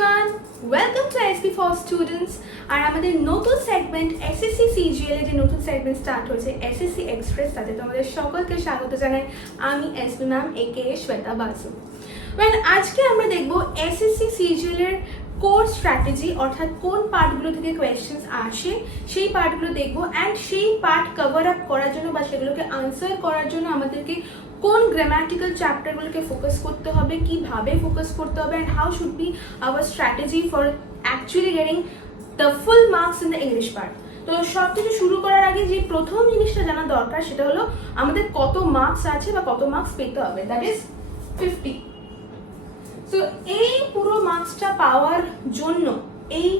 everyone, welcome to SP for Students আর আমাদের নতুন segment SSC CGL এর যে নতুন সেগমেন্ট স্টার্ট হয়েছে SSC এক্সপ্রেস তাতে তোমাদের সকলকে স্বাগত জানাই আমি এসপি ম্যাম একে শ্বেতা বাসু। আজকে আমরা দেখব SSC CGL এর কোর স্ট্র্যাটেজি অর্থাৎ কোন পার্টগুলো থেকে কোয়েশ্চেন্স আসে সেই পার্টগুলো দেখবো অ্যান্ড সেই পার্ট কভার আপ করার জন্য বা সেগুলোকে আনসার করার জন্য আমাদেরকে কোন গ্রামাটিক্যাল চ্যাপ্টারগুলোকে ফোকাস করতে হবে, কিভাবে ফোকাস করতে হবে and how should be hour strategy for actually getting the full marks in the English part. তো সব কিছু শুরু করার আগে যে প্রথম জিনিসটা জানা দরকার সেটা হলো আমাদের কত মার্কস আছে বা কত মার্কস পেতে হবে, দ্যাট ইজ 50। তো এই পুরো মার্কসটা পাওয়ার জন্য এই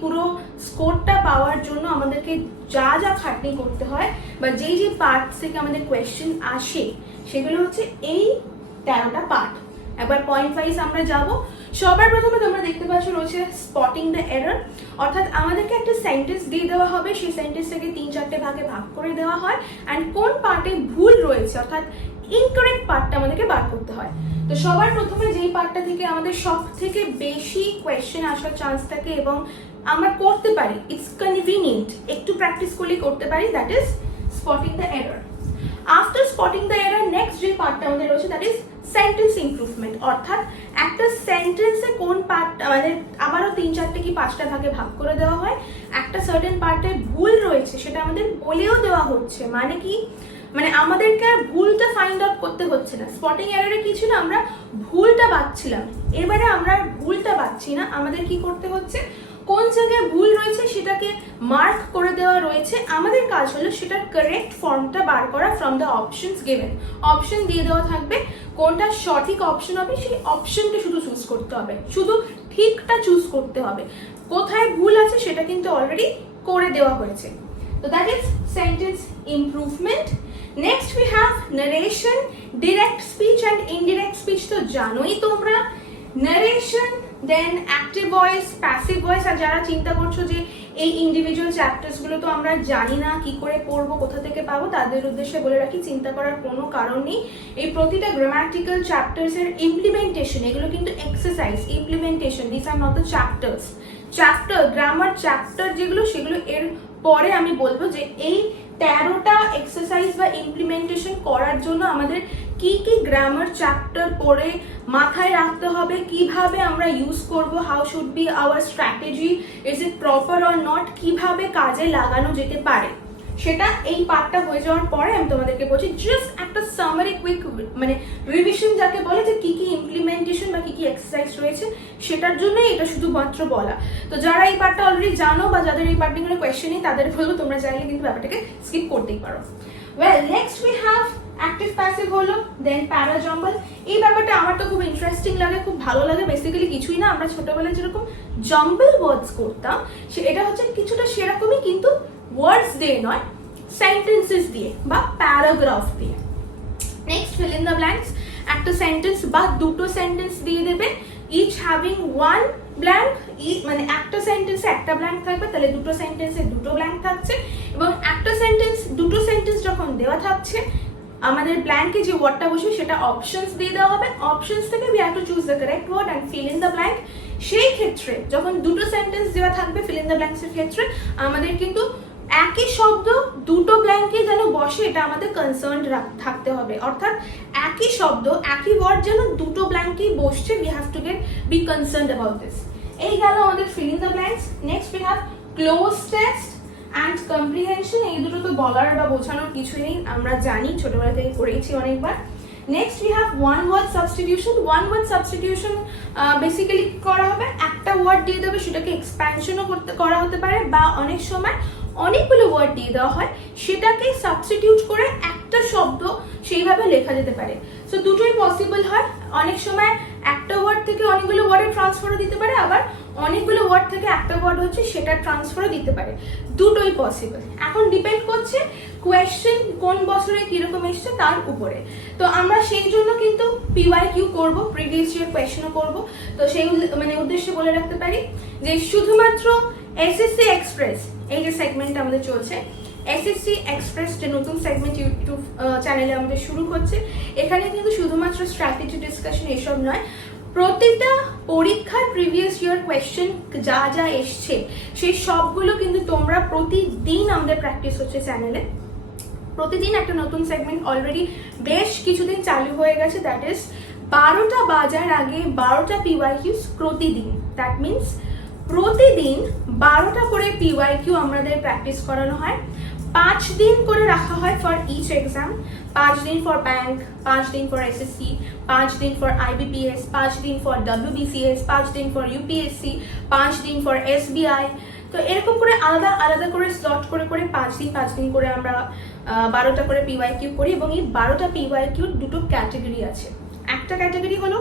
পুরো স্কোরটা পাওয়ার জন্য আমাদেরকে যা যা খাটনি করতে হয় বা যেই যে পার্ট থেকে আমাদের কোয়েশ্চেন আসে সেগুলো হচ্ছে এই 13টা পার্ট। একবার পয়েন্ট ওয়াইজ আমরা যাব। সবার প্রথমে তোমরা দেখতে পাচ্ছ রয়েছে স্পটিং দ্য এরর, অর্থাৎ আমাদেরকে একটা সেন্টেন্স দিয়ে দেওয়া হবে, সেই সেন্টেন্সটাকে 3-4টে ভাগে ভাগ করে দেওয়া হয় অ্যান্ড কোন পার্টে ভুল রয়েছে অর্থাৎ ইনকারেক্ট পার্টটা আমাদেরকে বার করতে হয়। তো সবার প্রথমে যেই পার্টটা থেকে আমাদের সব থেকে বেশি কোয়েশ্চেন আসার চান্স থাকে এবং আমরা করতে পারি, ইটস কনভিনিয়েন্ট, একটু প্র্যাকটিস করলেই করতে পারি, that is spotting the error. After spotting the error next যে পার্টটা আমাদের রয়েছে দ্যাট ইজ সেন্টেন্স ইমপ্রুভমেন্ট, অর্থাৎ একটা সেন্টেন্সে কোন পার্ট আমাদের আবারও 3-4টে কি 5টা ভাগে ভাগ করে দেওয়া হয়, একটা সার্টেন পার্টে ভুল রয়েছে সেটা আমাদের বলেও দেওয়া হচ্ছে। মানে কি, মানে আমাদেরকে আর ভুলটা ফাইন্ড আউট করতে হচ্ছে না। স্পটিং এররে কি ছিল, আমরা ভুলটা পাচ্ছিলাম, এবারে আমরা আর ভুলটা পাচ্ছি না, আমাদের কি করতে হচ্ছে কোন জায়গায় ভুল রয়েছে সেটাকে মার্ক করে দেওয়া রয়েছে, আমাদের কাজ হলো সেটার কারেক্ট ফর্মটা বার করা from the options given. Option দিয়ে দেওয়া থাকবে, কোনটা সঠিক অপশন হবে সেই অপশনটা শুধু চুজ করতে হবে, শুধু ঠিকটা চুজ করতে হবে, কোথায় ভুল আছে সেটা কিন্তু অলরেডি করে দেওয়া হয়েছে। তো that is sentence improvement. Next we have narration, direct speech and indirect speech তো জানোই তোমরা। নারেশন, দেন অ্যাক্টিভ ভয়েস, প্যাসিভ ভয়েস। আর যারা চিন্তা করছো যে এই ইন্ডিভিজুয়াল চ্যাপ্টার্সগুলো তো আমরা জানি না কি করে পড়বো, কোথা থেকে পাবো, তাদের উদ্দেশ্যে বলে রাখি চিন্তা করার কোনো কারণ নেই। এই প্রতিটা গ্রামাটিক্যাল চ্যাপ্টার্সের ইমপ্লিমেন্টেশন, এগুলো কিন্তু exercise, implementation, this are not the chapters. Chapter, grammar chapter যেগুলো সেগুলো এর পরে আমি বলবো যে এই 13টা এক্সারসাইজ বা ইমপ্লিমেন্টেশন করার জন্য আমাদের কি কি গ্রামার চ্যাপ্টার পড়ে মাথায় রাখতে হবে, কিভাবে আমরা ইউজ করব, how should be hour strategy, is it proper or not, কিভাবে কাজে লাগানো যেতে পারে, সেটা এই পার্টটা হয়ে যাওয়ার পরে আমি তোমাদেরকে বলছি। জাস্ট একটা সামারি কুইক মানে রিভিশন যাকে বলে যে কি কি ইমপ্লিমেন্টেশন বা কি কি এক্সারসাইজ রয়েছে সেটার জন্যই এটা শুধুমাত্র বলা। তো যারা এই পার্টটা অলরেডি জানো বা যাদের এই পার্ট নিয়ে কোয়েশ্চেন নেই তাদের বলবো তোমরা চাইলে কিন্তু ব্যাপারটাকে স্কিপ করতেই পারো। Well, next we have active passive হলো, দেন প্যারা জাম্বল। এই ব্যাপারটা আমার তো খুব ইন্টারেস্টিং লাগে, খুব ভালো লাগে। বেসিক্যালি কিছুই না, আমরা ছোটবেলায় যেরকম জাম্বল ওয়ার্ডস করতাম এটা হচ্ছে কিছুটা সেরকমই, কিন্তু ওয়ার্ডস দিয়ে নয়, সেন্টেন্সেস দিয়ে বা প্যারাগ্রাফ দিয়ে। Next feel in the blanks, একটা সেন্টেন্স বা দুটো সেন্টেন্স দিয়ে দেবে, ইচ হ্যাভিং ওয়ান ব্ল্যাঙ্ক, মানে একটা সেন্টেন্সে একটা ব্ল্যাঙ্ক থাকবে, তাহলে দুটো সেন্টেন্সে দুটো ব্ল্যাঙ্ক থাকছে। এবং একটা সেন্টেন্স, দুটো সেন্টেন্স যখন দেওয়া থাকছে আমাদের ব্ল্যাঙ্কে যে ওয়ার্ডটা বসবে সেটা অপশনস দিয়ে দেওয়া হবে, অপশনস থেকে we have to choose the correct word and fill in the blank. সেই ক্ষেত্রে যখন দুটো সেন্টেন্স দেওয়া থাকবে ফিল ইন দ্য ব্ল্যাঙ্কসের ক্ষেত্রে আমাদের কিন্তু একই শব্দ দুটো ব্ল্যাঙ্কে যেন বসে এটা আমাদের কনসার্ন থাকতে হবে, অর্থাৎ একই শব্দ একই ওয়ার্ড যেন দুটো ব্ল্যাঙ্কেই বসছে, we have to be concerned about this. এই গেল আমাদের fill in the blanks. Next we have cloze test and comprehension. এই দুটো তো বলার বা বোঝানোর কিছুই নেই, আমরা জানি, ছোটবেলা থেকে করেছি অনেকবার। Next we have one word substitution. One word substitution basically করা হবে, একটা ওয়ার্ড দিয়ে দেবে, সেটাকে এক্সপ্যানশনও করা হতে পারে বা অনেক সময় অনেকগুলো ওয়ার্ড দিয়ে দেওয়া হয়, সেটাকে সাবস্টিটিউট করে একটা শব্দ সেইভাবে লেখা যেতে পারে। সো দুটোই পসিবল হয়। অনেক সময় একটা ওয়ার্ড থেকে অনেকগুলো ওয়ার্ডের ট্রান্সফারও দিতে পারে, আবার অনেকগুলো ওয়ার্ড থেকে একটা ওয়ার্ড হচ্ছে সেটা ট্রান্সফারও দিতে পারে, দুটোই পসিবল। এখন ডিপেন্ড করছে কোয়েশ্চেন কোন বছরে কিরকম এসছে তার উপরে। তো আমরা সেই জন্য কিন্তু PYQ করবো, প্রিভিয়াস ইয়ার কোয়েশ্চেনও করবো। তো সেই মানে উদ্দেশ্যে বলে রাখতে পারি যে শুধুমাত্র SSC এক্সপ্রেস এই যে সেগমেন্ট আমাদের চলছে, SSC এক্সপ্রেস যে নতুন সেগমেন্ট ইউটিউব চ্যানেলে আমাদের শুরু হচ্ছে, এখানে কিন্তু শুধুমাত্র স্ট্র্যাটেজি ডিসকাশন এসব নয়, প্রতিটা পরীক্ষার প্রিভিয়াস ইয়ার কোয়েশ্চেন যা যা এসছে সেই সবগুলো কিন্তু তোমরা প্রতিদিন আমাদের প্র্যাকটিস হচ্ছে চ্যানেলে। প্রতিদিন একটা নতুন সেগমেন্ট অলরেডি বেশ কিছুদিন চালু হয়ে গেছে, দ্যাট ইজ 12টা বাজার আগে 12টা পিওয়াইকিউস প্রতিদিন। দ্যাট মিনস প্রতিদিন 12টা করে পিওয়াইকিউ আমাদের প্র্যাকটিস করানো হয়। 5 দিন করে রাখা হয় ফর ইচ এক্সাম। 5 দিন ফর ব্যাংক, 5 দিন ফর এসএসসি, 5 দিন ফর আইবিপিএস, 5 দিন ফর ডব্লিউবিসিএস, 5 দিন ফর ইউপিএসসি, 5 দিন ফর এসবিআই। তো এরকম করে আলাদা আলাদা করে স্লট করে করে 5 দিন করে আমরা 12টা করে পিওয়াইকিউ করি। এবং এই 12টা পিওয়াইকিউর দুটো ক্যাটাগরি আছে। একটা ক্যাটাগরি হলো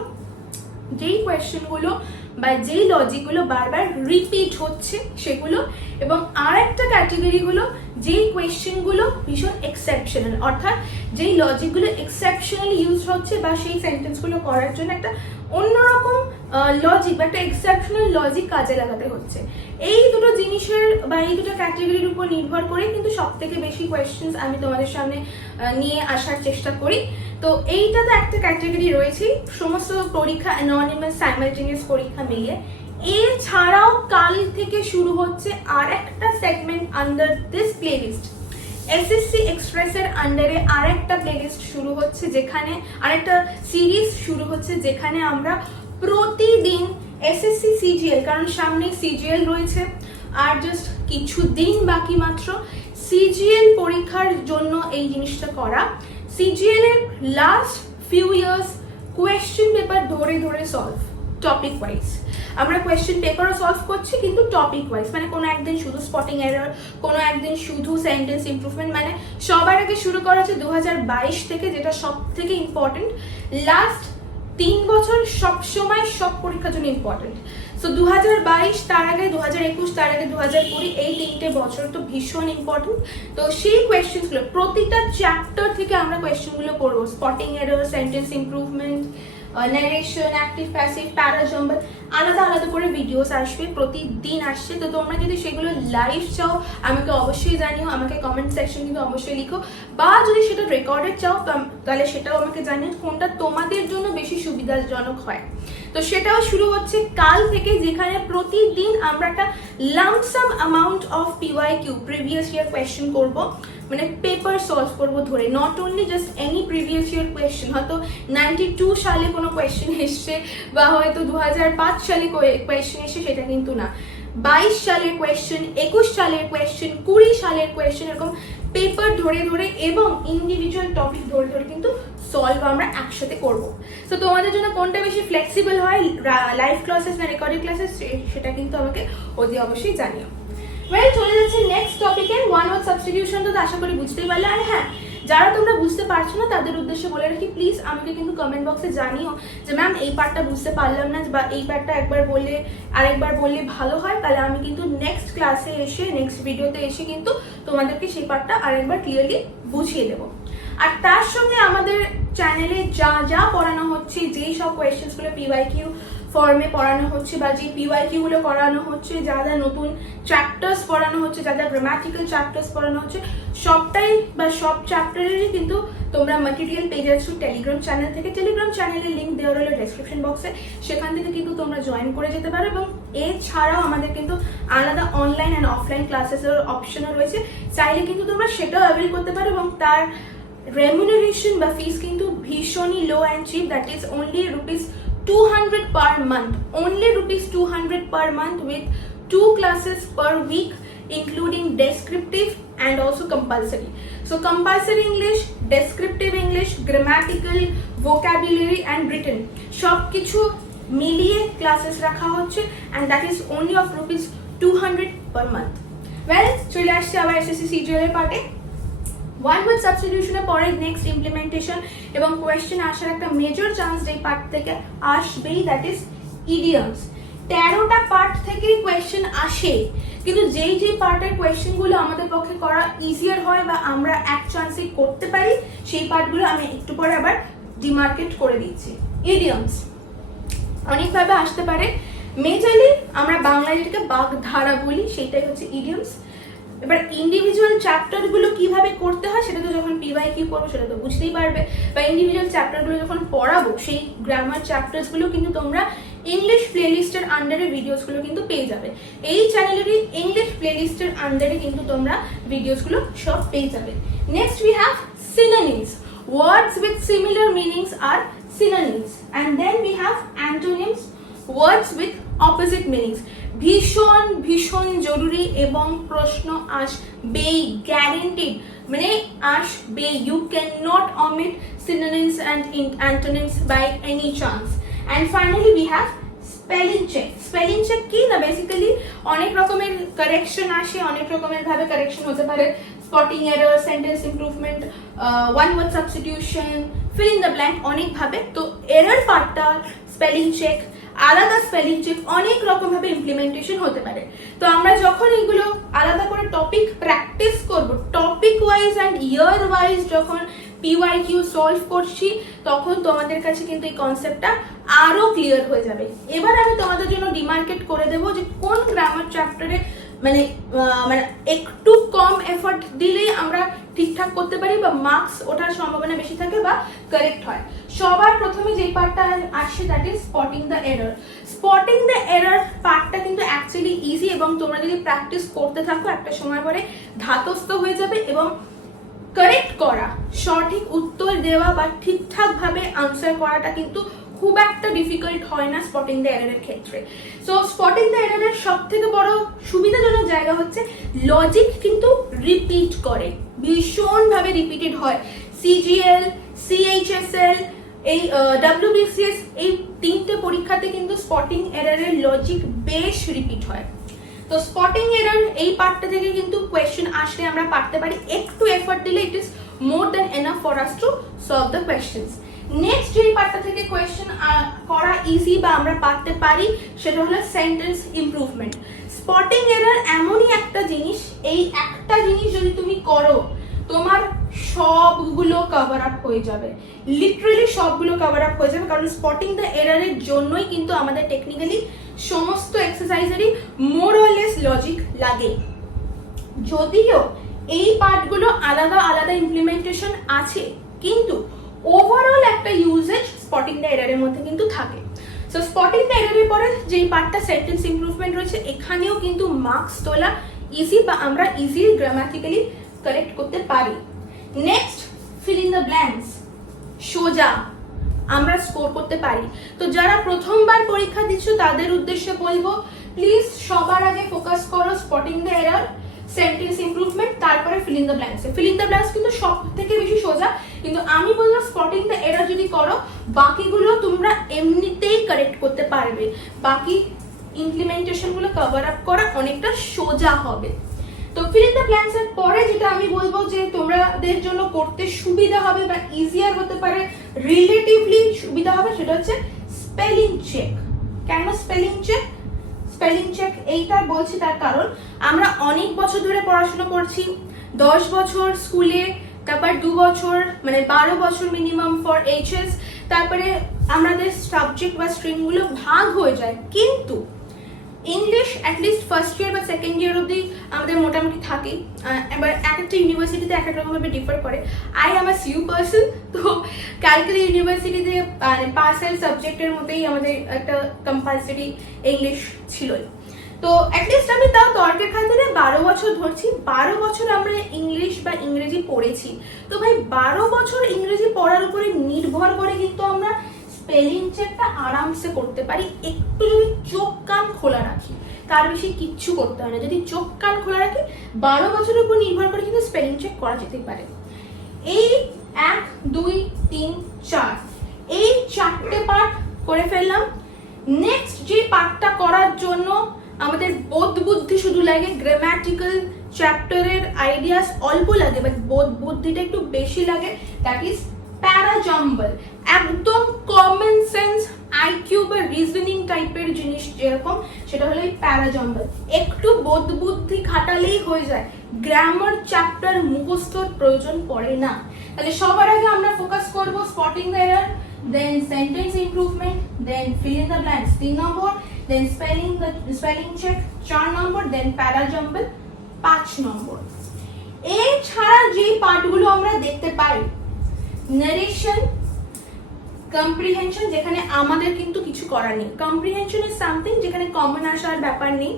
যেই কোয়েশ্চেনগুলো বা যেই লজিকগুলো বারবার রিপিট হচ্ছে সেগুলো, এবং আর একটা ক্যাটাগরি হলো যেই কোয়েশ্চেনগুলো ভীষণ এক্সেপশনাল, অর্থাৎ যেই লজিকগুলো এক্সেপশনালি ইউজ হচ্ছে বা সেই সেন্টেন্সগুলো করার জন্য একটা অন্যরকম লজিক বা একটা এক্সেপশনাল লজিক কাজে লাগাতে হচ্ছে। এই দুটো জিনিসের বা এই দুটো ক্যাটাগরির উপর নির্ভর করে কিন্তু সব থেকে বেশি কোয়েশ্চেন্স আমি তোমাদের সামনে নিয়ে আসার চেষ্টা করি। তো এইটাতে একটা ক্যাটাগরি রয়েছে সমস্ত পরীক্ষা অ্যানোনিমাস সাইমালটেনিয়াস পরীক্ষা মিলিয়ে। এছাড়াও কাল থেকে শুরু হচ্ছে আর একটা segment under this playlist. SSC এক্সপ্রেসের আন্ডারে আরেকটা প্লেলিস্ট শুরু হচ্ছে, যেখানে আরেকটা সিরিজ শুরু হচ্ছে যেখানে আমরা প্রতিদিন এসএসসি সিজিএল, কারণ সামনে সিজিএল রয়েছে আর জাস্ট কিছুদিন বাকি মাত্র সিজিএল পরীক্ষার জন্য এই জিনিসটা করা। সিজিএল এর last few years question paper ধরে ধরে সলভ টপিক ওয়াইজ। আমরা কোয়েশ্চেন পেপারও সলভ করছি কিন্তু টপিক ওয়াইজ, মানে কোনো একদিন শুধু স্পটিং এরর, কোনো একদিন শুধু সেন্টেন্স ইমপ্রুভমেন্ট। মানে সবার আগে শুরু করা হচ্ছে 2022 থেকে, যেটা সব থেকে ইম্পর্টেন্ট। লাস্ট 3 বছর সবসময় সব পরীক্ষার জন্য ইম্পর্টেন্ট। সো 2022, তার আগে 2021, তার আগে 2020, এই 3টে বছর তো ভীষণ ইম্পর্টেন্ট। তো সেই কোয়েশ্চেনগুলো প্রতিটা চ্যাপ্টার থেকে আমরা কোয়েশ্চেনগুলো করবো। Spotting error, sentence improvement, narration, active passive, parajumble, আলাদা আলাদা করে ভিডিওস আসবে, প্রতিদিন আসছে। তো তোমরা যদি সেগুলো লাইভ চাও আমাকে অবশ্যই জানিও, আমাকে কমেন্ট সেকশন কিন্তু অবশ্যই লিখো, বা যদি সেটা রেকর্ডেড চাও তাহলে সেটাও আমাকে জানিও কোনটা তোমাদের জন্য বেশি সুবিধাজনক হয়। তো সেটাও শুরু হচ্ছে কাল থেকে, যেখানে প্রতিদিন আমরা একটা lump sum amount of PYQ previous year question করব, মানে পেপার সলভ করবো ধরে। Not only just any previous year question, হয়তো 92 সালে কোনো কোয়েশ্চেন এসছে বা হয়তো 2005 সালে কোয়েশ্চেন এসছে, সেটা কিন্তু না। 22 সালের কোয়েশ্চেন, 21 সালের কোয়েশ্চেন, 20 সালের কোয়েশ্চেন, এরকম পেপার ধরে ধরে এবং ইন্ডিভিজুয়াল টপিক ধরে ধরে কিন্তু সলভ আমরা একসাথে করবো। তো তোমাদের জন্য কোনটা বেশি ফ্লেক্সিবল হয়, লাইভ ক্লাসেস না রেকর্ডেড ক্লাসেস, সেটা কিন্তু আমাকে অতি অবশ্যই জানিও। ওয়েল, চলে যাচ্ছে নেক্সট টপিকে, ওয়ান ওয়ার্ড সাবস্টিটিউশন। তো আশা করি বুঝতেই পারলে। আর হ্যাঁ, যারা তোমরা বুঝতে পারছো না তাদের উদ্দেশ্যে বলে রাখি, প্লিজ আমাকে কিন্তু কমেন্ট বক্সে জানিও যে ম্যাম এই পার্টটা বুঝতে পারলাম না, বা এই পার্টটা একবার বললে আরেকবার বললে ভালো হয়। তাহলে আমি কিন্তু নেক্সট ক্লাসে এসে, নেক্সট ভিডিওতে এসে কিন্তু তোমাদেরকে সেই পার্টটা আরেকবার ক্লিয়ারলি বুঝিয়ে দেবো। আর তার সঙ্গে আমাদের চ্যানেলে যা যা পড়ানো হচ্ছে, যেই সব কোয়েশ্চেন্সগুলো পিওয়াইকিউ ফর্মে পড়ানো হচ্ছে বা যে পিওয়াইকিউগুলো করানো হচ্ছে, যা যা নতুন চ্যাপ্টার্স পড়ানো হচ্ছে, যা যা গ্রামাটিক্যাল চ্যাপ্টার্স পড়ানো হচ্ছে, সবটাই বা সব চ্যাপ্টারেরই কিন্তু তোমরা ম্যাটেরিয়াল পেয়ে যাচ্ছ টেলিগ্রাম চ্যানেল থেকে। টেলিগ্রাম চ্যানেলের লিঙ্ক দেওয়া রইল ডেসক্রিপশন বক্সে, সেখান থেকে কিন্তু তোমরা জয়েন করে যেতে পারো। এবং এছাড়াও আমাদের কিন্তু আলাদা অনলাইন অ্যান্ড অফলাইন ক্লাসেসের অপশনও রয়েছে, চাইলে কিন্তু তোমরা সেটাও অ্যাভেল করতে পারো। এবং তার রেমুনারেশন বা ফিস কিন্তু ভীষণই low and cheap, that is only ₹200 per month, only ₹200 per month with 2 classes per week, including descriptive and also compulsory. So compulsory English, descriptive English, grammatical, vocabulary and written, সব কিছু মিলিয়ে classes রাখা হচ্ছে, and that is only of ₹200 per month. Well, চলে আসছে আবার SSC CGL এর পার্টে। ওয়ান ওয়ার্ড সাবস্টিটিউশনের পরে নেক্সট ইমপ্লিমেন্টেশন এবং কোয়েশ্চেন আসার একটা মেজর চান্স যেই পার্ট থেকে আসবেই, দ্যাট ইজ ইডিয়মস। 13টা পার্ট থেকেই কোয়েশ্চেন আসে, কিন্তু যেই যেই পার্টের কোয়েশ্চেনগুলো আমাদের পক্ষে করা ইজিয়ার হয় বা আমরা এক চান্সে করতে পারি, সেই পার্টগুলো আমি একটু পরে আবার ডিমার্কেট করে দিচ্ছি। ইডিয়মস অনেকভাবে আসতে পারে, মেজরলি আমরা বাংলায় যেটাকে বাগধারা বলি, সেটাই হচ্ছে ইডিয়মস। এবার ইন্ডিভিজুয়াল চ্যাপ্টারগুলো কিভাবে করতে হয় সেটা তো যখন পিওয়াইকিউ করবো সেটা তো বুঝতেই পারবে, বা ইন্ডিভিজুয়াল চ্যাপ্টারগুলো যখন পড়াবো সেই গ্রামার চ্যাপ্টারসগুলো কিন্তু তোমরা ইংলিশ প্লেলিস্টের আন্ডারে ভিডিওসগুলো কিন্তু পেয়ে যাবে। এই চ্যানেলেরই ইংলিশ প্লেলিস্টের আন্ডারে কিন্তু তোমরা ভিডিওসগুলো সব পেয়ে যাবে। Next we have synonyms. Words with similar meanings are synonyms. And then we have antonyms. Words with opposite meanings. ভীষণ ভীষণ জরুরি এবং প্রশ্ন আসবেই, গ্যারেন্টিড, মানে আসবে। You can not omit synonyms and antonyms by any chance. And finally we have spelling check. Spelling check কি না, বেসিক্যালি অনেক রকমের কারেকশন আসে, অনেক রকমের ভাবে কারেকশন হতে পারে। Spotting error, sentence improvement, one word substitution, fill in the blank, অনেক ভাবে। তো এরর পার্টটা স্পেলিং চেক, আলাদা স্পেলিং চেক অনেক রকম ভাবে ইমপ্লিমেন্টেশন হতে পারে। তো আমরা যখন এগুলো আলাদা করে টপিক প্র্যাকটিস করব, topic wise and year wise যখন পিওয়াইকিউ সলভ করছি, তখন তোমাদের কাছে কিন্তু এই কনসেপ্টটা আরো ক্লিয়ার হয়ে যাবে। এবার আমি তোমাদের জন্য ডিমার্কেট করে দেবো যে কোন গ্রামার চ্যাপ্টারে মানে একটু কম এফর্ট দিলেই আমরা ঠিকঠাক করতে পারি বা মার্কস ওঠার সম্ভাবনা বেশি থাকে বা কারেক্ট হয়। সবার প্রথমে যে পার্টটা আসছে that is spotting the error. Spotting the error পার্টটা কিন্তু অ্যাকচুয়ালি ইজি, এবং তোমরা যদি প্র্যাকটিস করতে থাকো একটা সময় পরে ধাতস্থ হয়ে যাবে। এবং কারেক্ট করা, সঠিক উত্তর দেওয়া বা ঠিকঠাক ভাবে আনসার করাটা কিন্তু খুব একটা ডিফিকাল্ট হয় না স্পটিং দ্য এররের ক্ষেত্রে। সো স্পটিং দ্য এররের সব থেকে বড় সুবিধাজনক জায়গা হচ্ছে লজিক কিন্তু রিপিট করে, ভীষণভাবে রিপিটেড হয়। সিজিএল, সিএইচএসএল, এই ডাব্লিউবিসিএস, এই তিনটে পরীক্ষাতে কিন্তু স্পটিং এররের লজিক বেশ রিপিট হয়। তো স্পটিং এরর এই পার্টটা থেকে কিন্তু কোয়েশ্চেন আসলে আমরা পারতে পারি, একটু এফর্ট দিলে it is more than enough for us to solve the questions. Next যে পার্টটা থেকে কোয়েশ্চেন করা ইজি বা আমরা পারতে পারি সেটা হলো সেন্টেন্স ইমপ্রুভমেন্ট। স্পটিং এরর এমনই একটা জিনিস, এই একটা জিনিস যদি তুমি করো তোমার সবগুলো কভার আপ হয়ে যাবে, লিটারালি সবগুলো কভার আপ হয়ে যাবে। কারণ স্পটিং দ্য এররের জন্যই কিন্তু আমাদের টেকনিক্যালি সমস্ত এক্সারসাইজেরই মোর অর লেস লজিক লাগে। যদিও এই পার্টগুলো আলাদা আলাদা ইমপ্লিমেন্টেশন আছে, কিন্তু ওভারঅল একটা ইউজেজ স্পটিং দ্য এররের মধ্যে কিন্তু থাকে। সো স্পটিং দ্য এররের পরে যেই পার্টটা সেন্টেন্স ইমপ্রুভমেন্ট রয়েছে, এখানেও কিন্তু মার্কস তোলা ইজি বা আমরা ইজি গ্রামাটিক্যালি কারেক্ট করতে পারি। Next feel in the blanks, সোজা আমরা স্কোর করতে পারি। তো যারা প্রথমবার পরীক্ষা দিচ্ছ তাদের উদ্দেশ্যে বলবো, প্লিজ সবার আগে ফোকাস করো spotting the error, sentence improvement, তারপরে fill in the blanks. Fill in the blanks কিন্তু সব থেকে বেশি সোজা, কিন্তু আমি বলবো স্পটিং দ্য এরর যদি করো বাকিগুলো তোমরা এমনিতেই কারেক্ট করতে পারবে, বাকি ইমপ্লিমেন্টেশনগুলো কভার আপ করা অনেকটা সোজা হবে। তো ফিল ইন দ্য ব্ল্যাঙ্কস এর পরে যেটা আমি বলবো যে তোমাদের জন্য করতে সুবিধা হবে বা ইজিয়ার হতে পারে, রিলেটিভলি সুবিধা হবে, সেটা হচ্ছে স্পেলিং চেক। কেন স্পেলিং চেক? স্পেলিং চেক এইটা বলছি তার কারণ আমরা অনেক বছর ধরে পড়াশোনা করছি, 10 বছর স্কুলে, তারপর 2 বছর মানে 12 বছর মিনিমাম ফর এইচএস, তারপরে আমাদের সাবজেক্ট বা স্ট্রিমগুলো ভাগ হয়ে যায়। কিন্তু ইংলিশ অ্যাটলিস্ট ফার্স্ট ইয়ার বা সেকেন্ড ইয়ার অবধি আমাদের মোটামুটি থাকেই। এবার এক একটা ইউনিভার্সিটিতে এক এক রকমভাবে ডিফার করে। I am a CU person, তো ক্যালকাটা ইউনিভার্সিটিতে পাস অ্যান্ড সাবজেক্টের মধ্যেই আমাদের একটা কম্পালসারি ইংলিশ ছিলই। তো অ্যাটলিস্ট আমি তাও তর্কের খাতিরে 12 বছর ধরছি, 12 বছর আমরা ইংলিশ বা ইংরেজি পড়েছি। তো ভাই 12 বছর ইংরেজি পড়ার উপরে নির্ভর করে কিন্তু আমরা স্পেলিং চেকটা আরামসে করতে পারি, একটু যদি চোখ কান খোলা রাখি। তার বেশি কিচ্ছু করতে হয় না, যদি চোখ কান খোলা রাখি 12 বছরের উপর নির্ভর করে কিন্তু স্পেলিং চেক করা যেতে পারে। এই 1 2 3 4 এই 4টে পার্ট করে ফেললাম। নেক্সট যে পার্টটা করার জন্য আমাদের বোধ বুদ্ধি শুধু লাগে, গ্রামাটিক্যাল চ্যাপ্টারের আইডিয়াস অল্প লাগে বাট বোধ বুদ্ধিটা একটু বেশি লাগে, দ্যাট ইজ প্যারাজাম্বল। একদম কমন সেন্স আইকিউ বা রিজনিং টাইপের জিনিস যেরকম, সেটা হলো এই প্যারাজাম্বল। একটু বোধ বুদ্ধি খাটালেই হয়ে যায়, গ্রামার চ্যাপ্টার মুখস্থর প্রয়োজন পড়ে না। তাহলে সবার আগে আমরা ফোকাস করব spotting the error, then sentence improvement, then fill in the blanks 3 number, then spelling check 4 number, then parajumble 5 number. এছাড়া যে পার্টগুলো আমরা দেখতে পাই, নারেশন, কম্প্রিহেনশন, যেখানে আমাদের কিন্তু কিছু করার নেই। কম্প্রিহেনশন ইজ সামথিং যেখানে কমন আসার ব্যাপার নেই,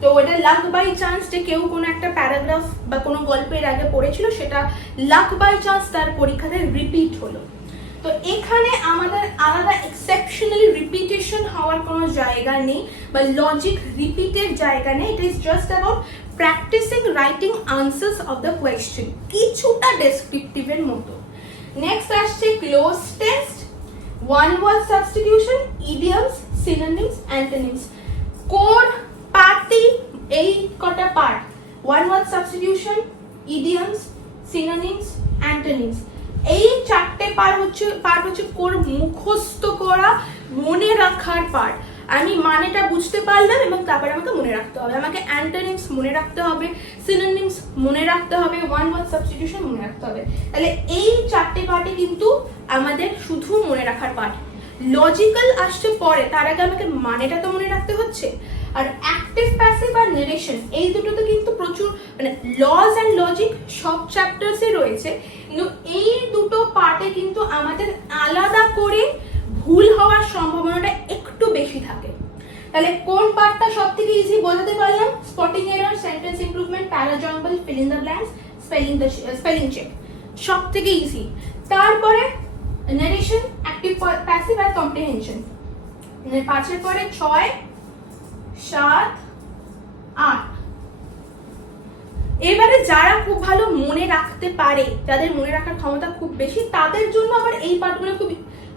তো ওটা লাক বাই চান্স যে কেউ কোনো একটা প্যারাগ্রাফ বা কোনো গল্পের আগে পড়েছিল, সেটা লাক বাই চান্স তার পরীক্ষাতে রিপিট হলো। তো এখানে আমাদের আলাদা এক্সেপশনালি রিপিটেশন হওয়ার কোনো জায়গা নেই বা লজিক রিপিটের জায়গা নেই। It is just about practising writing answers of the question, কিছুটা ডেসক্রিপটিভের মতো। নেক্সট আসছে cloze test, one word substitution, idioms, synonyms, antonyms. Core পার্টি এই কটা part, one word substitution, idioms, synonyms, antonyms, এই 4টে পার্ট হচ্ছে কোর মুখস্থ করা, মনে রাখার পার্ট। আমি মানেটা বুঝতে পারলাম এবং তারপরে আমাকে মনে রাখতে হবে। আমাকে অ্যান্টোনিমস মনে রাখতে হবে, সিনোনিমস মনে রাখতে হবে, ওয়ান ওয়ার্ড সাবস্টিটিউশন মনে রাখতে হবে। তাহলে এই 4টে পার্টে কিন্তু আমাদের শুধু মনে রাখার পার্ট। লজিক্যাল আসছে পরে, তার আগে আমাকে মানেটা তো মনে রাখতে হচ্ছে। আর অ্যাক্টিভ, প্যাসিভ আর নারেশন, এই দুটোতে কিন্তু প্রচুর মানে লজ অ্যান্ড লজিক সব চ্যাপ্টার্সে রয়েছে, কিন্তু এই দুটো পার্টে কিন্তু আমাদের আলাদা করে ভুল হওয়ার সম্ভাবনাটা একটু বেশি থাকে। তাহলে কোন পার্টটা সব থেকে ইজি বোঝাতে পারলাম? Spotting error, sentence improvement, parajumble, fill in the blanks, spelling check, সব থেকে ইজি। তারপরে নারেশন, অ্যাক্টিভ, প্যাসিভ আর কম্প্রিহেনশন। 5-এর পরে 6, 7, 8। এবারে যারা খুব ভালো মনে রাখতে পারে, যাদের মনে রাখার ক্ষমতা খুব বেশি, তাদের জন্য আবার এই পার্টগুলো খুব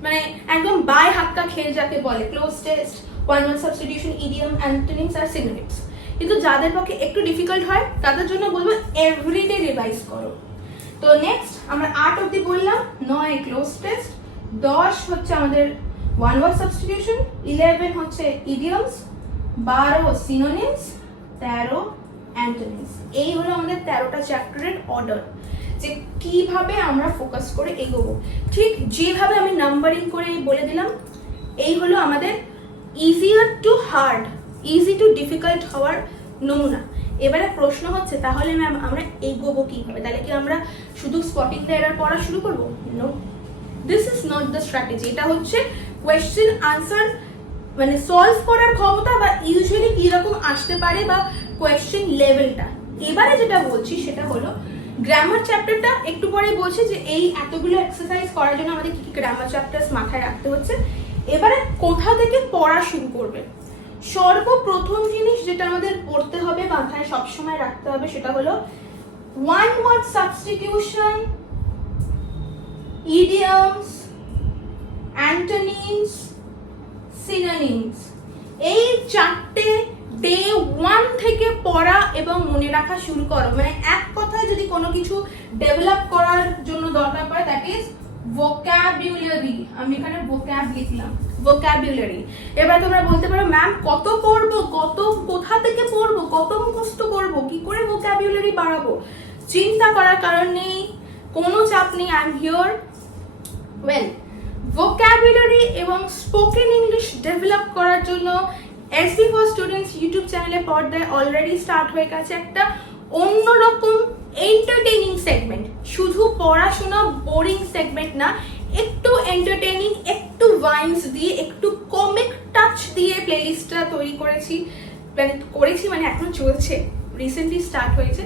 মানে একদম বাই হাক্কা খেয়ে যাকে বলে, cloze test, one word substitution, idiom, antonyms আর সিনোনিমস। কিন্তু যাদের পক্ষে একটু ডিফিকাল্ট হয় তাদের জন্য বলবো এভরিডে রিভাইজ করো। তো নেক্সট আমরা 8 অবধি বললাম, 9 ক্লোজ টেস্ট, 10 হচ্ছে আমাদের ওয়ান ওয়ার্ড সাবস্টিটিউশন, 11 হচ্ছে ইডিয়মস, 12 সিনোনিমস, 13 অ্যান্টোনিমস। এই হলো আমাদের 13টা চ্যাপ্টারের অর্ডার, যে কিভাবে আমরা ফোকাস করে এগোবো। ঠিক যেভাবে আমি নাম্বারিং করে বলে দিলাম, এই হলো আমাদের easier two hard, easy to difficult হওয়ার নমুনা। এবারে প্রশ্ন হচ্ছে, তাহলে ম্যাম আমরা এগোবো কিভাবে? তাহলে কি আমরা শুধু স্পটিং দ্য এরর পড়া শুরু করবো? No, this is not the strategy. এটা হচ্ছে কোয়েশ্চেন আনসার মানে সলভ করার ক্ষমতা বা ইউজুয়ালি কিরকম আসতে পারে বা কোয়েশ্চেন লেভেলটা। এবারে যেটা বলছি সেটা হলো গ্রামার চ্যাপ্টারটা একটু পরে বলছি যে এই এতগুলো এক্সারসাইজ করার জন্য আমাদের কি কি গ্রামার চ্যাপ্টার্স মাথায় রাখতে হচ্ছে। এবারে কোথা থেকে পড়া শুরু করবে? সর্বপ্রথম জিনিস যেটা আমাদের পড়তে হবে, মাথায় সবসময় রাখতে হবে, সেটা হলো one word substitution, idioms, antonyms, synonyms. এই 4টে ডে 1 থেকে পড়া এবং মনে রাখা শুরু করো। মানে এক কথায় যদি কোনো কিছু ডেভেলপ করার জন্য দরকার পড়ে, দ্যাট ইজ ভোকাবুলারি। আমি এখানে ভোক্যাব লিখলাম, ভোকাবুলারি। এবার তোমরা বলতে পারো ম্যাম কত পড়বো, কোথা থেকে পড়বো, কত মুখস্থ করবো, কি করে ভোকাবুলারি বাড়াবো? চিন্তা করার কারণ নেই, কোনো চাপ নেই, I am here. Well, vocabulary এবং স্পোকেন ইংলিশ ডেভেলপ করার জন্য এসবি ফর স্টুডেন্টস ইউটিউব চ্যানেলে পর্দায় অলরেডি স্টার্ট হয়ে গেছে একটা অন্যরকম এন্টারটেইনিং সেগমেন্ট। শুধু পড়াশোনা বোরিং সেগমেন্ট না, একটু এন্টারটেইনিং, একটু ভাইন্স দিয়ে, একটু কমিক টাচ দিয়ে প্লেলিস্টটা তৈরি করেছি মানে এখন চলছে, রিসেন্টলি স্টার্ট হয়েছে।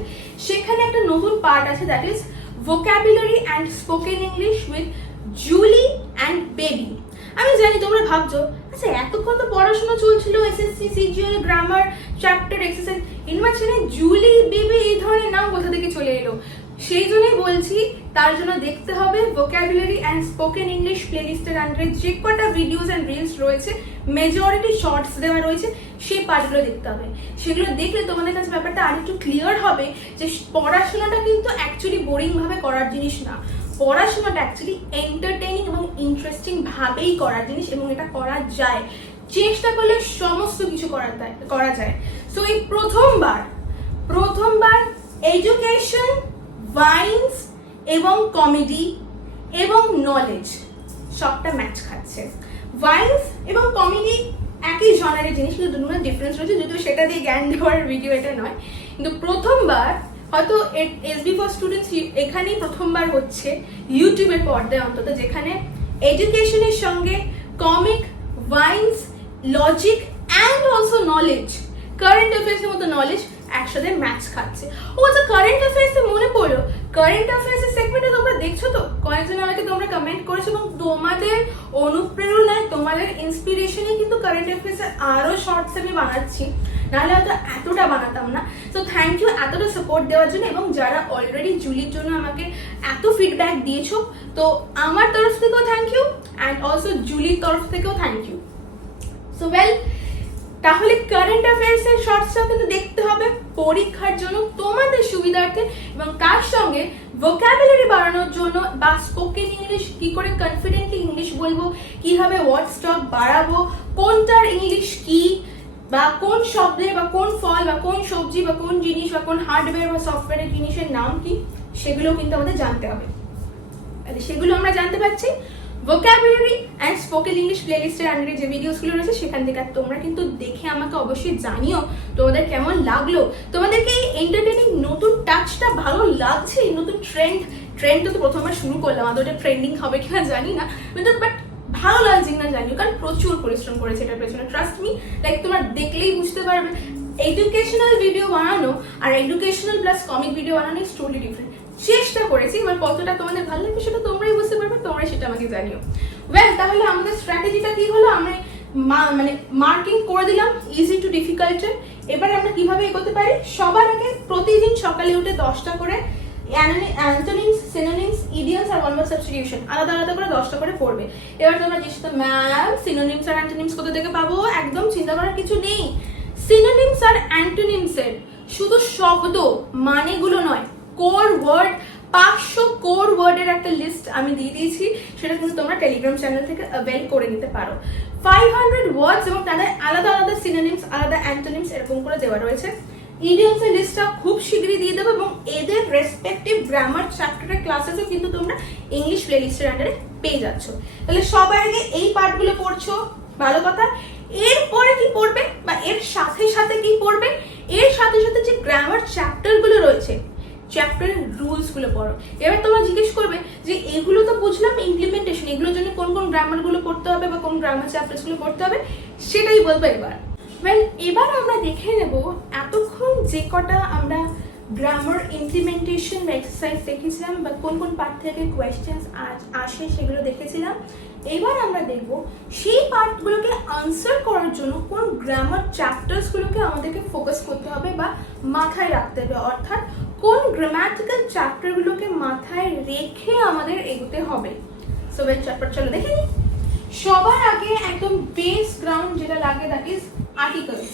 সেখানে একটা নতুন পার্ট আছে, that is vocabulary and spoken English with Julie and baby. আমি জানি তোমরা ভাবছো, আচ্ছা এতক্ষণ তো পড়াশোনা চলছিল, SSC, CGL, grammar chapter, exercise, এর মাঝখানে জুলি, বেবি এই ধরনের নাম কোথা থেকে চলে এলো? সেই জন্যই বলছি, তার জন্য দেখতে হবে ভোকাবুলারি অ্যান্ড স্পোকেন ইংলিশ প্লেলিস্টের আন্ডারে যে কটা ভিডিওস অ্যান্ড রিলস রয়েছে, মেজরিটি শর্টস দেওয়া রয়েছে, সেই পার্টগুলো দেখতে হবে। সেগুলো দেখলে তোমাদের কাছে ব্যাপারটা আরেকটু ক্লিয়ার হবে যে পড়াশোনাটা কিন্তু অ্যাকচুয়ালি বোরিং ভাবে করার জিনিস না, পড়াশোনাটা অ্যাকচুয়ালি এন্টারটেইনিং এবং ইন্টারেস্টিং ভাবেই করার জিনিস, এবং এটা করা যায়, চেষ্টা করলে সমস্ত কিছু করা যায়। সো এই প্রথমবার এডুকেশন, ভাইন্স এবং কমেডি এবং নলেজ সবটা ম্যাচ খাচ্ছে। ভাইন্স এবং কমেডি একই জনারের জিনিস, কিন্তু দুটোর ডিফারেন্স রয়েছে, যদিও সেটা দিয়ে জ্ঞান দেওয়ার ভিডিও এটা নয়। কিন্তু প্রথমবার হয়তো এসবি ফর স্টুডেন্টস এখানেই প্রথমবার হচ্ছে ইউটিউবের পর্দায় অন্তত, যেখানে এডুকেশনের সঙ্গে comic, vines, logic and also knowledge, current অ্যাফেয়ার্সের মতো নলেজ একসাথে ম্যাচ খাচ্ছে। ও আচ্ছা, কারেন্ট অ্যাফেয়ার্সে মনে পড়লো, কারেন্ট অ্যাফেয়ার্সের সেগমেন্টে তোমরা দেখছো তো, কয়েকজন আমাকে তোমরা কমেন্ট করেছো, এবং তোমাদের অনুপ্রেরণায়, তোমাদের ইন্সপিরেশনে কিন্তু কারেন্ট অ্যাফেয়ার্সের আরও শর্টস আমি বানাচ্ছি, নাহলে হয়তো এতটা বানাতাম না। তো থ্যাংক ইউ এতটা সাপোর্ট দেওয়ার জন্য, এবং যারা অলরেডি জুলির জন্য আমাকে এত ফিডব্যাক দিয়েছো, তো আমার তরফ থেকেও থ্যাংক ইউ অ্যান্ড অলসো জুলির তরফ থেকেও থ্যাংক ইউ। সো ওয়েল, তাহলে কারেন্ট অ্যাফেয়ার্সের শর্টসটাও কিন্তু দেখতে হবে পরীক্ষার জন্য তোমাদের সুবিধার্থে, এবং তার সঙ্গে ভোকাবুলারি বাড়ানোর জন্য বা স্পোকেন ইংলিশ কি করে কনফিডেন্টলি ইংলিশ বলবো, কিভাবে ওয়ার্ড স্টক বাড়াবো, কোনটার ইংলিশ কি, বা কোন শব্দে বা কোন ফল বা কোন সবজি বা কোন জিনিস বা কোন হার্ডওয়্যার বা সফটওয়্যারের জিনিসের নাম কি, সেগুলো কিন্তু আমাদের জানতে হবে। সেগুলো আমরা জানতে পারছি ভোকাবুলারি অ্যান্ড স্পোকেন ইংলিশ প্লেলিস্টের আন্ডারে যে ভিডিওসগুলো রয়েছে সেখান থেকে। আর তোমরা কিন্তু দেখে আমাকে অবশ্যই জানিও তোমাদের কেমন লাগলো, তোমাদেরকে এই এন্টারটেইনিং নতুন টাচটা ভালো লাগছে, এই নতুন ট্রেন্ডটা তো প্রথমবার শুরু করলাম, আমাদের ওটা ট্রেন্ডিং হবে কিনা জানি না, বাট ভালো লাগছে কিনা জানিও, কারণ প্রচুর পরিশ্রম করেছে এটার পেছনে, ট্রাস্ট মি। লাইক তোমরা দেখলেই বুঝতে পারবে এডুকেশনাল ভিডিও বানানো আর এডুকেশনাল প্লাস কমিক ভিডিও বানানো ইজ টোটালি ডিফারেন্ট। চেষ্টা করেছি, এবার কতটা তোমাদের ভালো লাগবে সেটা তোমরাই বুঝতে পারবে, তোমরাই সেটা আমাকে জানিও। ওয়েল, তাহলে আমাদের স্ট্র্যাটেজিটা কি হলো, আমরা মানে মার্কিং করে দিলাম ইজি টু ডিফিকাল্টের। এবার আমরা কিভাবে এগোতে পারি, সবার আগে প্রতিদিন সকালে উঠে 10টা করে অ্যান্টোনিমস, সিনোনিমস, ইডিয়মস আর ওয়ান ওয়ার্ড সাবস্টিটিউশন আলাদা আলাদা করে 10টা করে পড়বে। এবার তোমরা জিজ্ঞেস ম্যাম সিনোনিমস আর অ্যান্টোনিমস কোথা থেকে পাবো, একদম চিন্তা করার কিছু নেই। সিনোনিমস আর অ্যান্টোনিমসের শুধু শব্দ মানেগুলো নয়, কোর ওয়ার্ড, 500 কোর ওয়ার্ডের একটা লিস্ট আমি দিয়ে দিয়েছি, সেটা কিন্তু তোমরা টেলিগ্রাম চ্যানেল থেকে অ্যাভেল করে নিতে পারো। 500 ওয়ার্ডস এবং তাদের আলাদা আলাদা সিনোনিমস, আলাদা অ্যান্টোনিমস এরকম করে দেওয়া রয়েছে। ইডিয়মস এর লিস্টটা খুব শীঘ্রই দিয়ে দেবো, এবং এদের রেসপেক্টিভ গ্রামার চ্যাপ্টারের ক্লাসেসও কিন্তু তোমরা ইংলিশ প্লেলিস্টের আন্ডারে পেয়ে যাচ্ছ। তাহলে সবার আগে এই পার্টগুলো পড়ছো, ভালো কথা। এরপরে কি পড়বে বা এর সাথে সাথে কি পড়বে, এর সাথে সাথে যে গ্রামার চ্যাপ্টারগুলো রয়েছে, চ্যাপ্টারের রুলস গুলো পড়ো। এবার তোমরা জিজ্ঞেস করবে যে এগুলো তো বুঝলাম ইমপ্লিমেন্টেশন, এগুলোর জন্য কোন কোন গ্রামার গুলো পড়তে হবে বা কোন গ্রামার চ্যাপ্টার্স গুলো পড়তে হবে, সেটাই বলবো এবার। ওয়েল, এবার আমরা দেখে নেব এতক্ষণ যে কটা আমরা গ্রামার ইমপ্লিমেন্টেশন বা এক্সারসাইজ দেখেছিলাম বা কোন কোন পার্ট থেকে কোয়েশ্চেন্স আসে সেগুলো দেখেছিলাম। এবার আমরা দেখব সেই পার্টগুলোকে আনসার করার জন্য কোন গ্রামার চ্যাপ্টার্সগুলোকে আমাদেরকে ফোকাস করতে হবে বা মাথায় রাখতে হবে, অর্থাৎ কোন গ্রামাটিক্যাল চ্যাপ্টারগুলোকে মাথায় রেখে আমাদের এগোতে হবে। সো ওয়েল, চ্যাপ্টার চলো দেখে নিই। সবার আগে একদম বেস গ্রাউন্ড যেটা লাগে, দ্যাট ইজ আর্টিকেলস।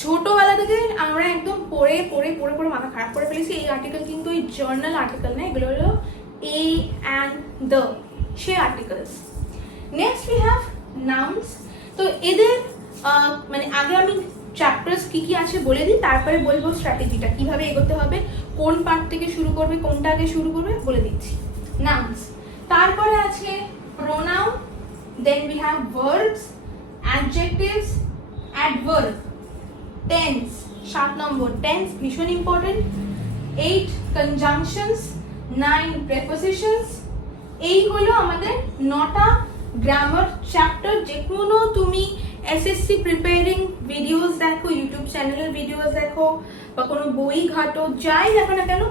ছোটবেলা থেকে আমরা একদম পড়ে পড়ে পড়ে পড়ে মাথা খারাপ করে ফেলেছি। এই আর্টিকেল কিন্তু এই জার্নাল আর্টিকেল না, এগুলো হলো a and the, say articles. Next we have nouns. তো এদের মানে আগে আমি চ্যাপ্টার্স কি কি আছে বলে দিই, তারপরে বলবো স্ট্র্যাটেজিটা কিভাবে এগোতে হবে, কোন পার্ট থেকে শুরু করবে, কোনটা আগে শুরু করবে বলে দিচ্ছি। নাউন্স, তারপরে আছে pronoun, then we have verbs, adjectives, adverb, tense, 7 number tense ভীষণ ইম্পর্টেন্ট, 8 কনজাংশনস, 9 প্রেপোজিশনস। এই হলো আমাদের 9টা গ্রামার চ্যাপ্টার। যে কোনো তুমি এসএসসি প্রিপেয়ারিং ভিডিওস দেখো, ইউটিউব চ্যানেলের ভিডিওস দেখো বা কোনো বই ঘাটো, যাই দেখো না কেন,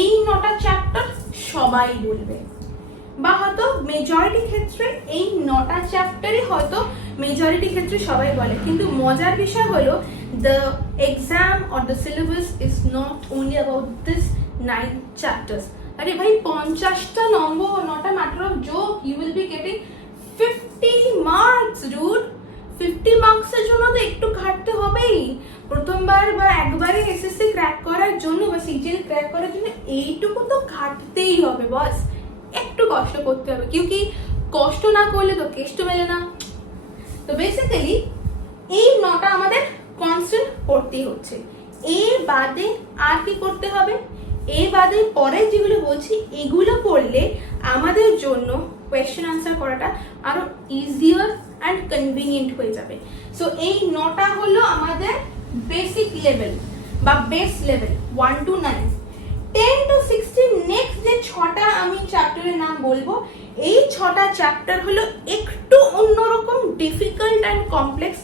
এই 9টা চ্যাপ্টার সবাই বলবে, বা হয়তো মেজরিটি ক্ষেত্রে এই 9টা চ্যাপ্টারই হয়তো মেজরিটি ক্ষেত্রে সবাই বলে। কিন্তু মজার বিষয় হলো the exam or the syllabus is not only about this 9 chapters. আরে ভাই, 50টা নম্বর, not a matter of joke, you will be getting 50 marks dude। 50 মার্কসের জন্য তো একটু ঘাটতে হবেই। প্রথমবার বা একবারে এসএসসি ক্র্যাক করার জন্য বা সিজিএল ক্র্যাক করার জন্য এইটুকু তো ঘাটতেই হবে বস, একটু কষ্ট করতে হবে, কিউকি কষ্ট না করলে তো কেষ্ট মেলে না। তো বেসিক্যালি এই 9টা আমাদের কনস্ট্যান্ট পড়তেই হচ্ছে। এর বাদে আর কি করতে হবে, এর বাদে পরে যেগুলো বলছি এগুলো পড়লে আমাদের জন্য কোয়েশ্চেন আনসার করাটা আরো ইজিয়ার অ্যান্ড কনভিনিয়েন্ট হয়ে যাবে। সো এই 9টা হলো আমাদের বেসিক লেভেল। বা base level 1 to 9, 10 to 16 next যে 6টা আমি চ্যাপ্টারের নাম বলবো, এই 6টা চ্যাপ্টার হলো একটু অন্যরকম, ডিফিকাল্ট অ্যান্ড কমপ্লেক্স,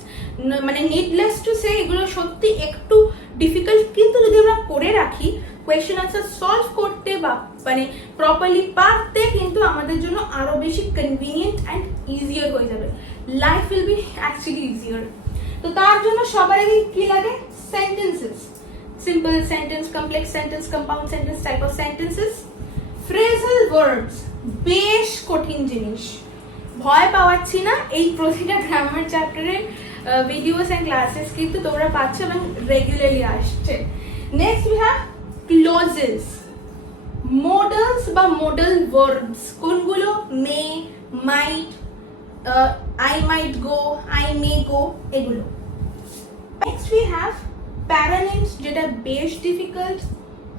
মানে নিডলেস টু সে এগুলো সত্যি একটু ডিফিকাল্ট, কিন্তু যদি আমরা করে রাখি কোয়েশ্চেন আনসার সলভ করতে বা মানে প্রপারলি পারতে কিন্তু আমাদের জন্য আরো বেশি কনভিনিয়েন্ট অ্যান্ড ইজিয়ার হয়ে যাবে, life will be actually easier. তো তার জন্য সবার আগে কি লাগে? Sentences, simple sentence, complex sentence, compound sentence, type of sentences, phrasal verbs, বেশ কঠিন জিনিস, ভয় পাওয়াচ্ছি না, এই প্রতিটা গ্রামার চ্যাপ্টারের ভিডিওস এন্ড ক্লাসেস কিন্তু তোমরা পাচ্ছ এবং রেগুলারলি আসছে। Next we have clauses, models বা মডেল ভার্বস, কোনগুলো? May, mite, I might go, I may গো, এগুলো। নেক্সট উই হ্যাভ প্যারানিমস, যেটা বেশ difficult,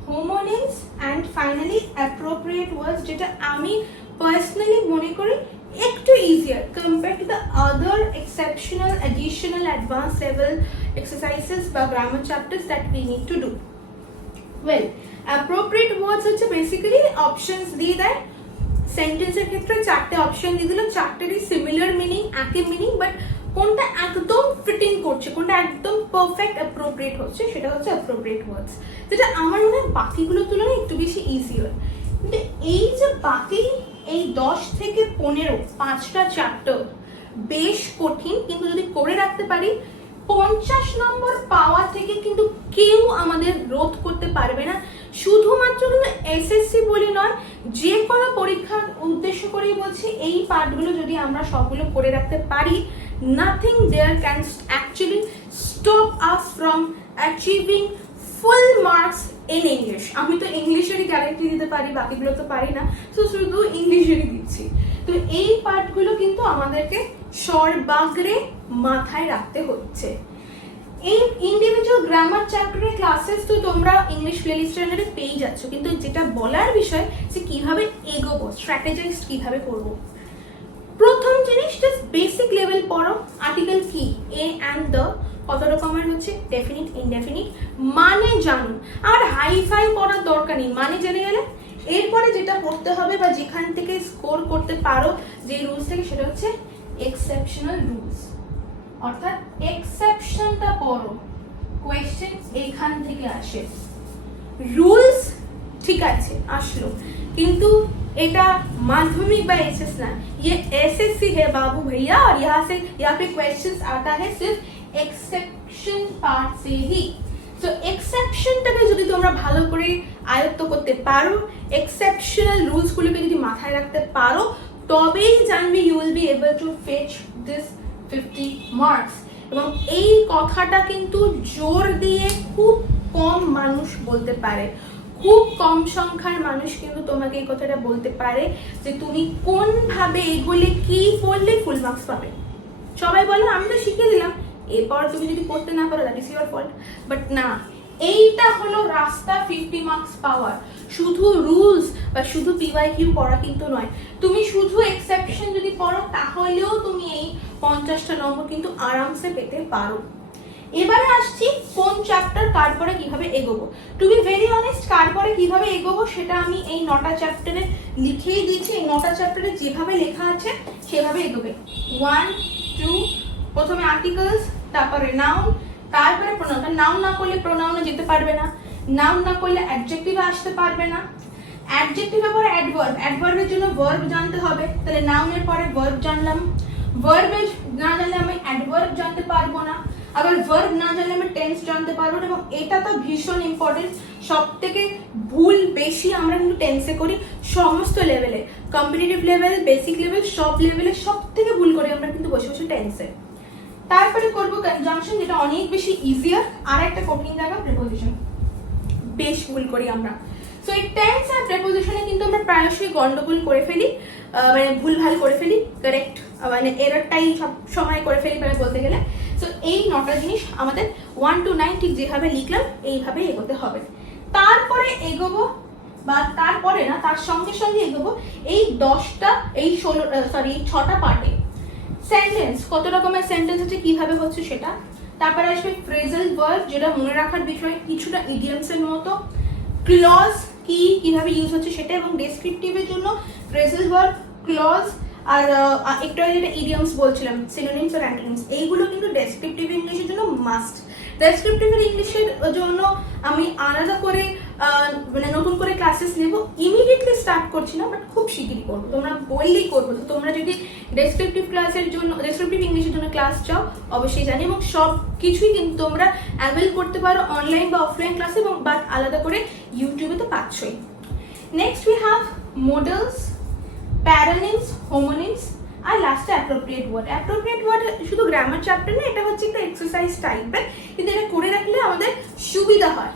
homonyms and finally appropriate words, যেটা আমি পার্সোনালি মনে করি একটু easier compare to the other exceptional additional advance level exercises বা grammar chapters that we need to do. Well, appropriate words হচ্ছে basically options দিয়ে দেয়, সেন্টেন্সের ক্ষেত্রে 4টে অপশন দিয়ে দিল, 4টেরই সিমিলার মিনিং, একই মিনিং, বাট কোনটা একদম ফিটিং করছে, কোনটা একদম পারফেক্ট অ্যাপ্রোপ্রিয়েট হচ্ছে, সেটা হচ্ছে অ্যাপ্রোপ্রিয়েট ওয়ার্ডস, যেটা আমার মনে হয় বাকিগুলোর তুলনায় একটু বেশি ইজিয়ার। কিন্তু এই যে বাকি এই 10 থেকে 15 5টা চ্যাপ্টার বেশ কঠিন, কিন্তু যদি করে রাখতে পারি 50 নম্বর পাওয়া থেকে কিন্তু কেউ আমাদের রোধ করতে পারবে না। শুধুমাত্র কিন্তু এসএসসি বলে নয়, যে কোনো পরীক্ষার উদ্দেশ্য করেই বলছি, এই পার্টগুলো যদি আমরা সবগুলো করে রাখতে পারি, nothing there can actually stop us from achieving full marks in English. আমি তো ইংলিশেরই গ্যারান্টি দিতে পারি, বাকিগুলো তো পারি না, তো শুধু ইংলিশেরই দিচ্ছি। তো এই পার্টগুলো কিন্তু আমাদেরকে সর্বাগ্রে মাথায় রাখতে হচ্ছে। এই ইন্ডিভিজুয়াল গ্রামার চ্যাপ্টারের ক্লাসেস তো তোমরা ইংলিশ প্লেলিস্ট চ্যানেলে পেয়ে যাচ্ছ, কিন্তু যেটা বলার বিষয় যে কিভাবে এগোবো, স্ট্র্যাটেজাইজ কিভাবে করব। প্রথম জিনিস, জাস্ট বেসিক লেভেল পড়ো। আর্টিকেল কি, এ অ্যান্ড দ্য কত রকমের হচ্ছে, ডেফিনিট, ইনডেফিনিট, মানে জানো। আর হাইফাই পড়ার দরকার নেই, মানে জেনে গেলে এরপরে যেটা পড়তে হবে বা যেখান থেকে স্কোর করতে পারো যে রুলস থেকে, সেটা হচ্ছে এক্সেপশনাল রুলস, অর্থাৎ এক্সেপশনটা পড়ো, কোয়েশ্চেন এখান থেকে আসে। রুলস ঠিক আছে আসলো, কিন্তু এটা माध्यमिक বা एचएस ना, ये एसएससी है बाबू भैया, और यहाँ पे क्वेश्चंस आता है सिर्फ एक्सेप्शन पार्ट से ही। तो एक्सेप्शनটাকে যদি তোমরা ভালো করে আয়ত্ত করতে পারো, এক্সেপশনাল রুলস গুলোকে যদি মাথায় রাখতে পারো, তবেই জানবে you will be able to fetch this 50 marks. এবং এই কথাটা কিন্তু জোর দিয়ে খুব কম মানুষ বলতে পারে, খুব কম সংখ্যার মানুষ কিন্তু তোমাকে এই কথাটা বলতে পারে যে তুমি কোন ভাবে এগুলি কি পড়লে ফুল মার্কস পাবে। সবাই বলে আমি তো শিখিয়ে দিলাম, এরপর তুমি যদি পড়তে না পারো that is your fault. But না, এইটা হলো রাস্তা 50 মার্কস পাওয়ার। শুধু রুলস বা শুধু পিওয়াইকিউ পড়া কিন্তু নয়, তুমি শুধু এক্সেপশন যদি পড়ো তাহলেও তুমি এই 50টা নম্বর কিন্তু আরামসে পেতে পারো। এবারে আসছি কোন চ্যাপ্টার কার পরে কিভাবে এগোবো। টু বি ভেরি অনেস্ট, কার পরে কিভাবে এগোবো সেটা আমি এই 9টা চ্যাপ্টারে লিখেই দিচ্ছি। এই 9টা চ্যাপ্টারে যেভাবে লেখা আছে সেভাবে এগোবে। 1, 2, প্রথমে আর্টিকেলস, তারপরে নাউন, তারপরে প্রোনাউন। নাউন না করলে প্রোনাউনে যেতে পারবে না, নাউন না করলে অ্যাডজেক্টিভে আসতে পারবে না, অ্যাডজেক্টিভের পরে অ্যাডভার্ব, অ্যাডভার্বের জন্য ভার্ব জানতে হবে, তাহলে নাউনের পরে ভার্ব জানলাম, ভার্বে না জানলে আমি অ্যাডভার্ব জানতে পারবো না, আবার ভার্ব না জানলে আমি টেন্স জানতে পারবো না। এবং এটা তো ভীষণ ইম্পর্টেন্ট, সব থেকে ভুল বেশি আমরা কিন্তু টেন্সে করি, সমস্ত লেভেলে, কম্পিটিটিভ লেভেল, বেসিক লেভেল, সব লেভেলে সব থেকে ভুল করি আমরা কিন্তু বসে বসে টেন্সে। তারপরে করবো কনজাংশন, যেটা অনেক বেশি ইজিয়ার। আর একটা কঠিন জায়গা প্রিপোজিশন, বেশ ভুল করি আমরা। সো এই টেন্স আর প্রিপোজিশনে কিন্তু আমরা প্রায়শই গন্ডগোল করে ফেলি, মানে ভুলভাল করে ফেলি, কারেক্ট মানে এররটাই সব সময় করে ফেলি মানে বলতে গেলে। সো এই 9টা জিনিস আমাদের 1 to 9 ঠিক যেভাবে লিখলাম এইভাবে এগোতে হবে। তারপরে এগোবো, বা তারপরে না, তার সঙ্গে সঙ্গে এগোবো এই 10টা, এই 6টা পার্টে। সেন্টেন্স, কত রকমের সেন্টেন্স আছে, কিভাবে হচ্ছে সেটা। তারপরে আসবে ফ্রেজাল ভার্ব, যেটা মনে রাখার বিষয়, কিছুটা ইডিয়ামসের মতো। ক্লজ কি, কিভাবে ইউজ হচ্ছে সেটা, এবং ডেসক্রিপটিভের জন্য ফ্রেজাল ভার্ব, ক্লজ, আর একটু আগে যেটা ইডিয়ামস বলছিলাম, সিনোনিমস আর অ্যান্টোনিমস, এইগুলো কিন্তু ডেসক্রিপটিভ ইংলিশের জন্য মাস্ট। ডেসক্রিপটিভ ইংলিশের জন্য আমি আলাদা করে মানে নতুন করে ক্লাসেস নেব, ইমিডিয়েটলি স্টার্ট করছি না, বাট খুব শিগগিরই করবো, তোমরা বললেই করবো। তো তোমরা যদি ডেসক্রিপটিভ ক্লাসের জন্য, ডেসক্রিপটিভ ইংলিশের জন্য ক্লাস চাও অবশ্যই জানি, এবং সব কিছুই কিন্তু তোমরা অ্যাভেল করতে পারো অনলাইন বা অফলাইন ক্লাসে, এবং বাট আলাদা করে ইউটিউবে তো পাচ্ছই। Next we have models, paronyms, homonyms, আর লাস্টে অ্যাপ্রোপ্রিয়েট ওয়ার্ড। অ্যাপ্রোপ্রিয়েট ওয়ার্ড শুধু গ্রামার চ্যাপ্টার না, এটা হচ্ছে একটা এক্সারসাইজ টাইপের, কিন্তু এটা করে রাখলে আমাদের সুবিধা হয়।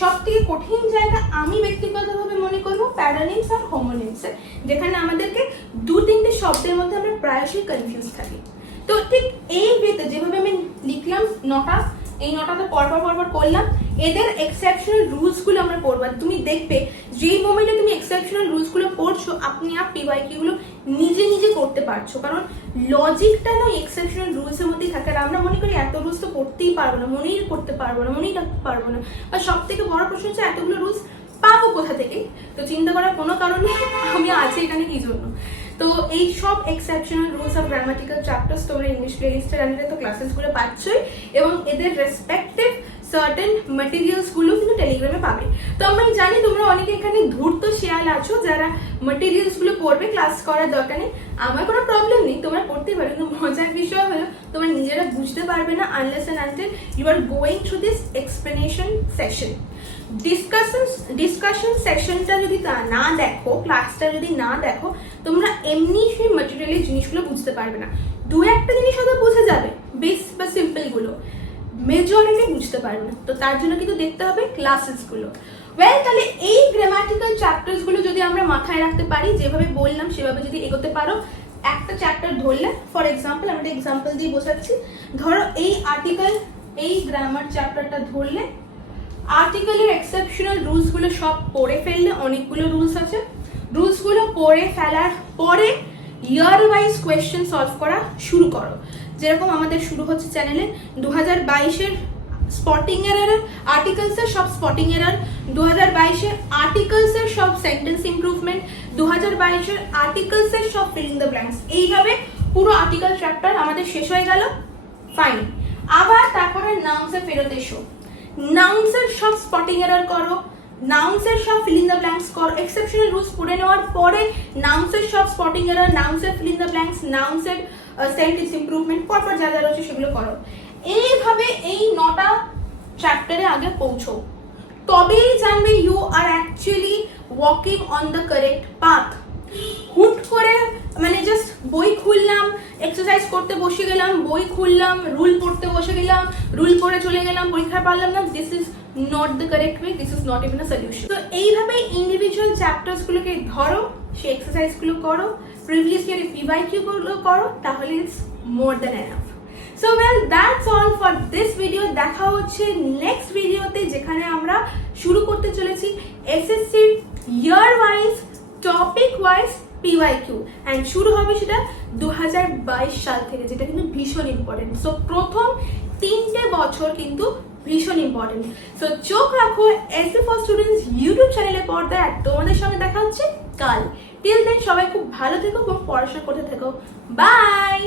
সব থেকে কঠিন জায়গা আমি ব্যক্তিগতভাবে মনে করবো প্যারানিমস আর হোমোনিমস, যেখানে আমাদেরকে 2-3টে শব্দের মধ্যে আমরা প্রায়শই কনফিউজ থাকি। তো ঠিক এই ওয়েতে যেভাবে আমি লিখলাম নটা, এই নটা তো পরপর করলাম, এদের এক্সেপশনাল রুলসগুলো আমরা পড়বো। তুমি দেখবে যেই মোমেন্টে তুমি এক্সেপশনাল রুলসগুলো পড়ছো, আপনি পিওয়াইকিউ গুলো নিজে নিজে করতে পারছো, কারণ লজিকটা না এক্সেপশনাল রুলসের মধ্যেই থাকে। আর আমরা মনে করি এত রুলস তো পড়তেই পারবো না, মনেই করতে পারবো না, মনেই রাখতে পারবো না, আর সব থেকে বড় প্রশ্ন হচ্ছে এতগুলো রুলস পাবো কোথা থেকে। তো চিন্তা করার কোনো কারণ নেই, আমি আছি এখানে কি জন্য। তো এই সব exceptional rules of grammatical chapters তোমরা ইংলিশ প্লেলিস্টের আন্ডারে তো ক্লাসেসগুলো পাচ্ছই, এবং এদের রেসপেক্টিভ সার্টেন ম্যাটেরিয়ালস গুলো কিন্তু টেলিগ্রামে পাবে। তো আমি জানি তোমরা অনেকে এখানে ধূর্ত শেয়াল আছো যারা ম্যাটেরিয়ালস গুলো পড়বে, ক্লাস করার দরকার নেই, আমার কোনো প্রবলেম নেই, তোমরা পড়তেই পারো, কিন্তু মজার বিষয় হলো তোমরা নিজেরা বুঝতে পারবে না unless and until you are going through this explanation session. Discussion সেশনটা যদি না দেখো, ক্লাসটা যদি না দেখো, তোমরা এমনি সেই ম্যাটেরিয়ালের জিনিসগুলো বুঝতে পারবে না। 2-1টা জিনিস হয়তো বুঝে যাবে, বেস বা সিম্পল গুলো, মেজরিটি বুঝতে পারবে না। তো তার জন্য কিন্তু দেখতে হবে ক্লাসেস গুলো। ওয়েল, তাহলে এই গ্রামাটিক্যাল চ্যাপ্টার্স গুলো যদি আমরা মাথায় রাখতে পারি, যেভাবে বললাম সেভাবে যদি এগোতে পারো, একটা চ্যাপ্টার ধরলে, ফর এক্সাম্পল আমি একটা এক্সাম্পল দিয়ে বোঝাচ্ছি, ধরো এই আর্টিকেল, এই গ্রামার চ্যাপ্টারটা ধরলে, আর্টিকেলের এক্সেপশনাল রুলস গুলো সব পড়ে ফেললে, অনেকগুলো রুলস আছে, রুলস গুলো পড়ে ফেলার পরে ইয়ার ওয়াইজ কোয়েশ্চেন সলভ করা শুরু করো। যেরকম আমাদের শুরু হচ্ছে চ্যানেলে 2022-এর স্পটিং এরার আর্টিকেলসের সব স্পটিং এরার, 2022-এর আর্টিকেলসের সব সেন্টেন্স ইমপ্রুভমেন্ট, 2022-এর আর্টিকেলসের সব ফিলিং দ্য ব্ল্যাঙ্কস, এইভাবে পুরো আর্টিকেল চ্যাপ্টার আমাদের শেষ হয়ে গেল। ফাইন, আবার তারপরে নাউন্সে ফেরত এসো, নাউন্সের সব স্পটিং এরার করো, নাউন্সের সব ফিলিং দ্য ব্ল্যাঙ্কস করো, এক্সেপশনাল রুলস পড়ে নেওয়ার পরে নাউন্সের সব স্পটিং এরার, নাউন্সের ফিলিং দ্য ব্ল্যাঙ্কস, নাউন্সের সেন্টেন্স ইমপ্রুভমেন্ট, পরপর যা যা রয়েছে সেগুলো করো। এইভাবে এই 9টা চ্যাপ্টারে আগে পৌঁছো, তবেই জানবে you are actually walking on the correct path. হুট করে মানে জাস্ট বই খুললাম, এক্সারসাইজ করতে বসে গেলাম, বই খুললাম, রুল পড়তে বসে গেলাম, রুল পড়ে চলে গেলাম, পরীক্ষা পারলাম না, this is not the correct way, this is not even a solution. তো এইভাবে ইন্ডিভিজুয়াল চ্যাপ্টার্স গুলোকে ধরো, সেই এক্সারসাইজ গুলো করো, প্রিভিয়াস ইয়ারের পিওয়াইকিউ গুলো করো, তাহলে it's more than enough. So well, that's all for this video. দেখা হচ্ছে নেক্সট ভিডিওতে, যেখানে আমরা শুরু করতে চলেছি SSC year wise, topic wise PYQ, and শুরু হবে সেটা 2022 সাল থেকে, যেটা কিন্তু ভীষণ ইম্পর্টেন্ট। সো প্রথম 3টে বছর কিন্তু ভীষণ ইম্পর্টেন্ট। সো চোখ রাখো এসএসসি ফর স্টুডেন্টস ইউটিউব চ্যানেলে পর্দায়, আর তোমাদের সঙ্গে দেখা হচ্ছে কাল। টিল দেন সবাই খুব ভালো থেকো এবং পড়াশোনা করতে থেকো। বাই।